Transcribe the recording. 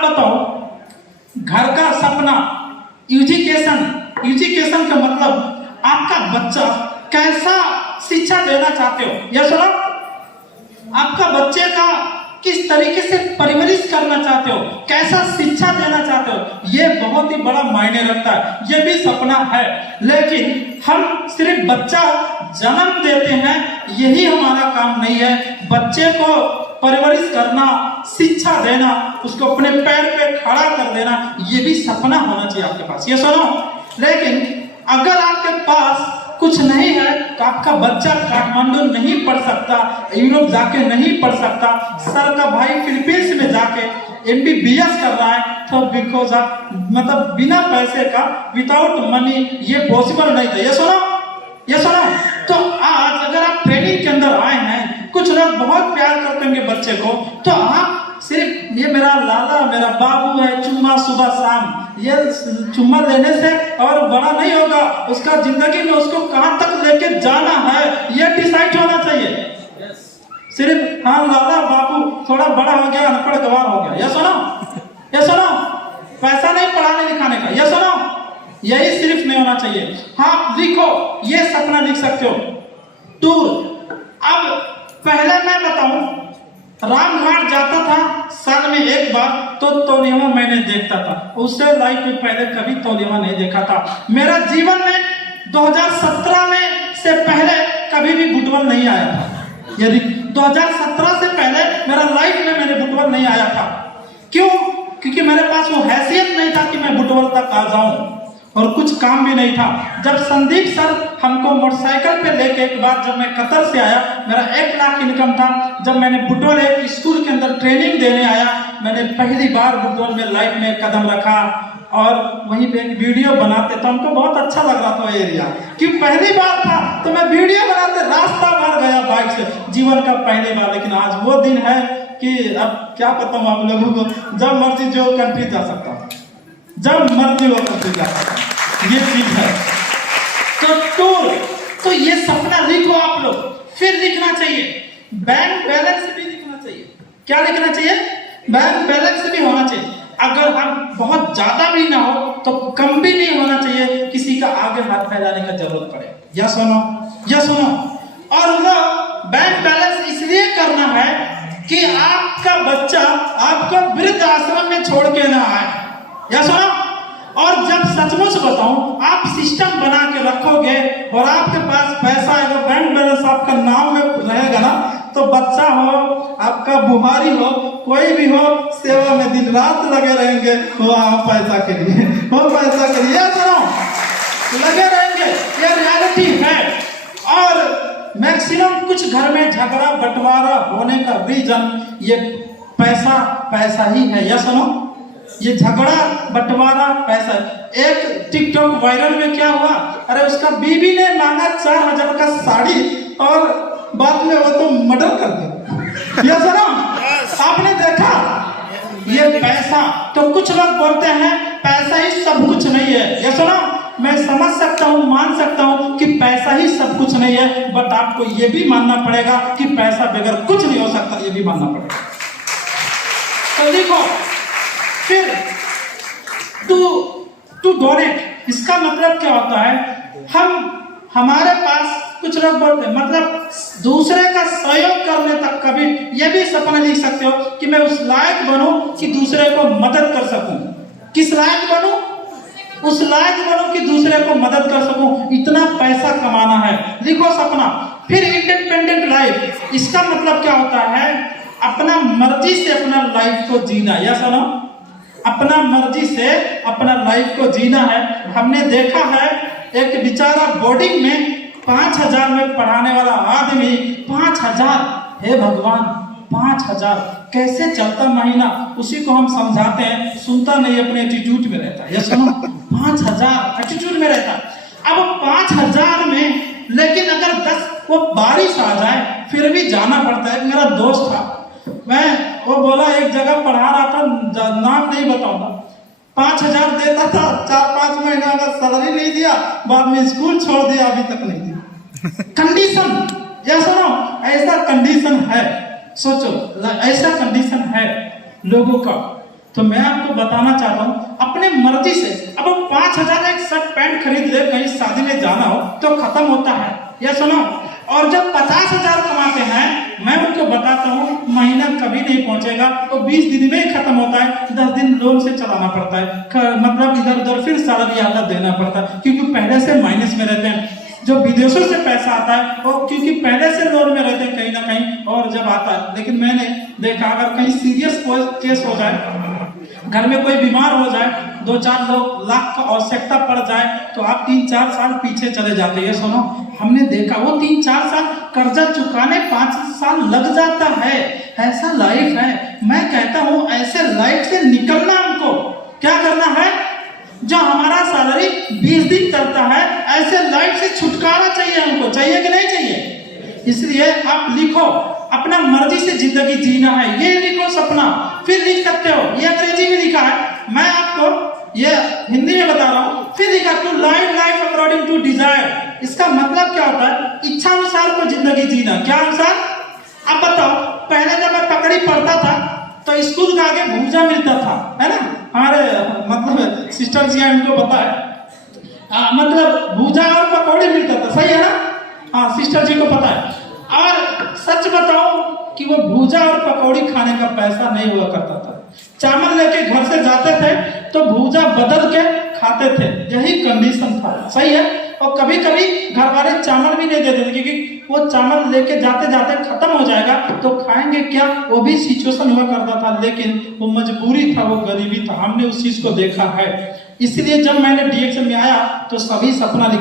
आप बताओ, घर का सपना, एजुकेशन का मतलब आपका बच्चा कैसा शिक्षा देना चाहते हो, यह सुनो। आपका बच्चे का किस तरीके से परवरिश करना चाहते हो, कैसा शिक्षा देना चाहते हो, ये बहुत ही बड़ा मायने रखता है। ये भी सपना है, लेकिन हम सिर्फ बच्चा जन्म देते हैं, यही हमारा काम नहीं है। बच्चे को परवरिश करना, शिक्षा देना, उसको अपने पैर पे खड़ा कर देना, ये भी सपना होना चाहिए आपके पास, ये सुनो। लेकिन अगर आपके पास कुछ नहीं है तो आपका बच्चा काठमांडू नहीं पढ़ सकता, यूरोप जाके नहीं पढ़ सकता, सर का भाई फिलीपींस में जाके MBBS कर रहा है, तो बिकॉज मतलब बिना पैसे का, विदाउट मनी, ये पॉसिबल नहीं था, ये सुनो। तो आज अगर आप ट्रेनिंग के अंदर आए हैं, कुछ लोग बहुत प्यार करते होंगे बच्चे को, तो आप सिर्फ ये मेरा लाला, मेरा बाबू है, चुम्मा सुबह शाम, ये चुम्मा लेने से और बड़ा नहीं होगा, उसका जिंदगी में उसको कहां तक लेके जाना है ये डिसाइड होना चाहिए। सिर्फ हाँ लाला बाबू थोड़ा बड़ा हो गया, अनपढ़ गवार हो गया, ये सुनो, पैसा नहीं पढ़ाने लिखाने का, ये सुनो, यही सिर्फ नहीं होना चाहिए। हाँ लिखो, ये सपना लिख सकते हो, टूर। अब पहले मैं बताऊं, रामघाट जाता था साल में एक बार, तो तौलिया मैंने देखता था, उससे लाइफ में पहले कभी तौलिया नहीं देखा था। मेरा जीवन में 2017 में से पहले कभी भी फुटबॉल नहीं आया था, यदि 2017 से पहले मेरा लाइफ में मैंने फुटबॉल नहीं आया था। क्यों? क्योंकि मेरे पास वो हैसियत नहीं था कि मैं फुटबॉल तक आ जाऊं, और कुछ काम भी नहीं था। जब संदीप सर हमको मोटरसाइकिल पे लेके, एक बार जब मैं कतर से आया, मेरा 1 लाख इनकम था, जब मैंने फुटबॉल एक स्कूल के अंदर ट्रेनिंग देने आया, मैंने पहली बार फुटबॉल में लाइफ में कदम रखा, और वहीं पे एक वीडियो बनाते तो हमको बहुत अच्छा लग रहा था एरिया, कि पहली बार था तो मैं वीडियो बनाते रास्ता भर गया बाइक से, जीवन का पहली बार। लेकिन आज वो दिन है कि अब क्या बताऊं आप लोगों को, जब मर्जी जो कंट्री जा सकता हूं, जब मर्जी वो कंट्री जा सकता हूं, ये चीज है। तो टूर, तो ये सपना लिखो आप लोग। फिर लिखना चाहिए बैंक बैलेंस भी लिखना चाहिए। क्या लिखना चाहिए? बैंक बैलेंस भी होना चाहिए। अगर हम बहुत ज्यादा भी ना हो तो कम भी नहीं होना चाहिए, किसी का आगे हाथ फैलाने का जरूरत पड़े। या सुनो। और वो बैंक बैलेंस इसलिए करना है कि आपका बच्चा आपको वृद्ध आश्रम में छोड़ के ना आए। या सुनो। और जब सचमुच बताऊं, आप सिस्टम बना के रखोगे और आपके पास पैसा आएगा, बैंक बैलेंस आपका नाम में रहेगा ना, तो बच्चा हो, आपका बुहारी हो, कोई भी हो, सेवा में दिन रात लगे रहेंगे, वो पैसा के लिए, वो पैसा के लिए सुनो लगे रहेंगे। ये रियलिटी है। और मैक्सिमम कुछ घर में झगड़ा बंटवारा होने का रीजन ये पैसा ही है। या सुनो, ये झगड़ा बंटवारा पैसा। एक टिकटॉक वायरल में क्या हुआ, अरे उसका बीवी ने मांगा 4000 का साड़ी और बाद में वो तो मर्डर कर दिया। ये सुनो, आपने देखा ये पैसा। तो कुछ लोग बोलते हैं पैसा ही सब कुछ नहीं है। ये सुनो, मैं समझ सकता हूँ, मान सकता हूँ कि पैसा ही सब कुछ नहीं है, बट आपको ये भी मानना पड़ेगा कि पैसा बगैर कुछ नहीं हो सकता, ये भी मानना पड़ेगा। तो देखो, फिर टू डोनेट, इसका मतलब क्या होता है, हमारे पास कुछ लोग बोलते हैं मतलब दूसरे का सहयोग करने तक का भी, ये भी सपना लिख सकते हो कि मैं उस लायक बनूं कि दूसरे को मदद कर सकूं। किस लायक बनूं? उस लायक बनूं कि दूसरे को मदद कर सकूं, इतना पैसा कमाना है। लिखो सपना। फिर इंडिपेंडेंट लाइफ, इसका मतलब क्या होता है, अपना मर्जी से अपना लाइफ को जीना। या सुनो, अपना मर्जी से अपना लाइफ को जीना है। हमने देखा है एक बेचारा बोर्डिंग में 5000 में पढ़ाने वाला आदमी 5000, हे भगवान 5000 कैसे चलता महीना, उसी को हम समझाते हैं, सुनता नहीं, अपने एटीट्यूड में रहता है। ये सुनो, 5000 एटीट्यूड में रहता है। अब 5000 में, लेकिन अगर 10 वो बारिश आ जाए फिर भी जाना पड़ता है। मेरा दोस्त था, वो बोला एक जगह पढ़ा रहा था, नाम नहीं बताऊंगा, 5000 देता था, 4-5 महीना का सैलरी नहीं दिया, बाद में स्कूल छोड़ दिया, अभी तक नहीं दिया। कंडीशन, या सुनो, ऐसा कंडीशन है, सोचो, ऐसा कंडीशन है लोगों का। तो मैं आपको बताना चाहता हूँ, अपने मर्जी से अब हम 5,000 एक शर्ट पैंट खरीद ले, कहीं शादी में जाना हो तो खत्म होता है, ये सुनो। और जब 50,000 कमाते हैं, मैं उनको बताता हूँ महीना कभी नहीं पहुंचेगा, तो 20 दिन में ही खत्म होता है, 10 दिन लोन से चलाना पड़ता है, मतलब इधर उधर फिर सैलरी आता देना पड़ता है, क्योंकि पहले से माइनस में रहते हैं। जो विदेशों से पैसा आता है वो क्योंकि पहले से लोन में रहते हैं कहीं ना कहीं, और जब आता है, लेकिन मैंने देखा अगर कहीं सीरियस केस हो जाए, घर में कोई बीमार हो जाए, 2-4 लाख का आवश्यकता पड़ जाए, तो आप 3-4 साल पीछे चले जाते हैं। सुनो, हमने देखा वो 3-4 साल कर्जा चुकाने 5 साल लग जाता है। ऐसा लाइफ है। मैं कहता हूं ऐसे लाइफ से निकलना, हमको क्या करना है, जो हमारा सैलरी 20 दिन चलता है, ऐसे लाइफ से छुटकारा चाहिए हमको, चाहिए कि नहीं चाहिए? इसलिए आप लिखो, अपना मर्जी से जिंदगी जीना है, ये लिखो सपना। फिर लिख सकते हो, ये अंग्रेजी में लिखा है, मैं आपको ये हिंदी में बता रहा हूँ। फिर लिखा to live life according to desire. इसका मतलब क्या होता है? इच्छा अनुसार को जिंदगी जीना। क्या अनुसार? आप बताओ, पहले जब मैं पकड़ी पढ़ता था तो स्कूल के आगे भूजा मिलता था, है ना? हमारे मतलब सिस्टर जी उनको पता है, मतलब भूजा और पकौड़ी मिलता था, सही है ना? हाँ, सिस्टर जी को पता है। और सच बताओ कि वो भूजा और पकौड़ी खाने का पैसा नहीं हुआ करता था। चावल लेके घर से जाते थे तो भूजा बदल के खाते थे, यही कंडीशन था, सही है? और कभी कभी घर वाले चावल भी नहीं देते थे, क्योंकि वो चावल लेके जाते जाते खत्म हो जाएगा तो खाएंगे क्या, वो भी सिचुएशन हुआ करता था। लेकिन वो मजबूरी था, वो गरीबी था, हमने उस चीज को देखा है। इसलिए जब मैंने DXM में आया तो सभी सपना लिखा।